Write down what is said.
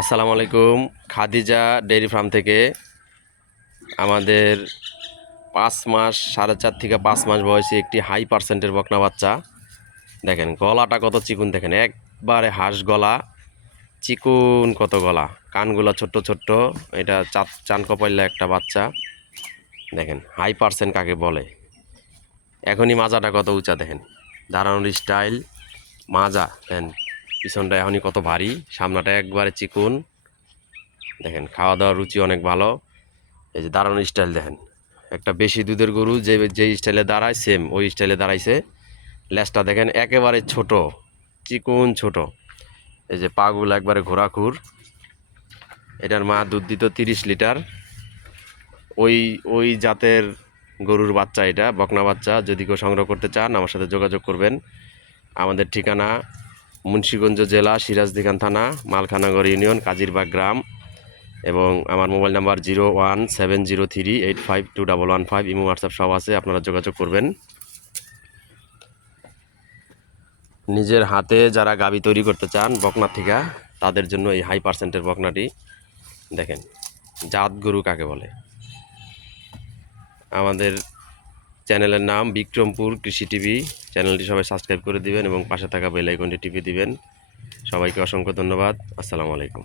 আসসালামু আলাইকুম। Khadija dairy farm থেকে আমাদের 5 মাস 4.5 থেকে 5 মাস বয়সী একটি হাই পার্সেন্টের বকনা বাচ্চা। দেখেন গলাটা কত চিকুন, দেখেন একবারে হাঁস গলা, চিকুন কত গলা, কানগুলো ছোট্ট ছোট্ট। এটা চান কপাইল্লা একটা বাচ্চা। দেখেন হাই পার্সেন্ট কাকে বলে। এখনই মাজাটা কত উঁচা, দেখেন দাঁড়ানোর স্টাইল, মাজা দেখেন, পিছনটা এখনই কত ভারী, সামনাটা একবারে চিকুন। দেখেন খাওয়া দাওয়ার রুচি অনেক ভালো। এই যে দাঁড়ানোর স্টাইল দেখেন, একটা বেশি দুধের গরু যে স্টাইলে দাঁড়ায় সেম ওই স্টাইলে দাঁড়াইছে। লেজটা দেখেন একেবারে ছোট, চিকুন ছোট। এই যে পাগুলো একবারে ঘোরাঘুর। এটার মা দুধ দিত 30 লিটার। ওই ওই জাতের গরুর বাচ্চা, এটা বকনা বাচ্চা। যদি কেউ সংগ্রহ করতে চান আমার সাথে যোগাযোগ করবেন। আমাদের ঠিকানা মুন্সিগঞ্জ জেলা, সিরাজদিখান থানা, মালখানাগড় ইউনিয়ন, কাজিরবাগ গ্রাম। এবং আমার মোবাইল নাম্বার 01703852115। ইমো হোয়াটসঅ্যাপ সব আছে, আপনারা যোগাযোগ করবেন। নিজের হাতে যারা গাভী তৈরি করতে চান বকনা থেকে, তাদের জন্য এই হাই পার্সেন্টের বকনাটি। দেখেন জাত গরু কাকে বলে। আমাদের চ্যানেলের নাম বিক্রমপুর কৃষি টিভি। চ্যানেলটি সবাই সাবস্ক্রাইব করে দিবেন এবং পাশে থাকা বেল আইকনটি টিপে দিবেন। সবাইকে অসংখ্য ধন্যবাদ। আসসালামু আলাইকুম।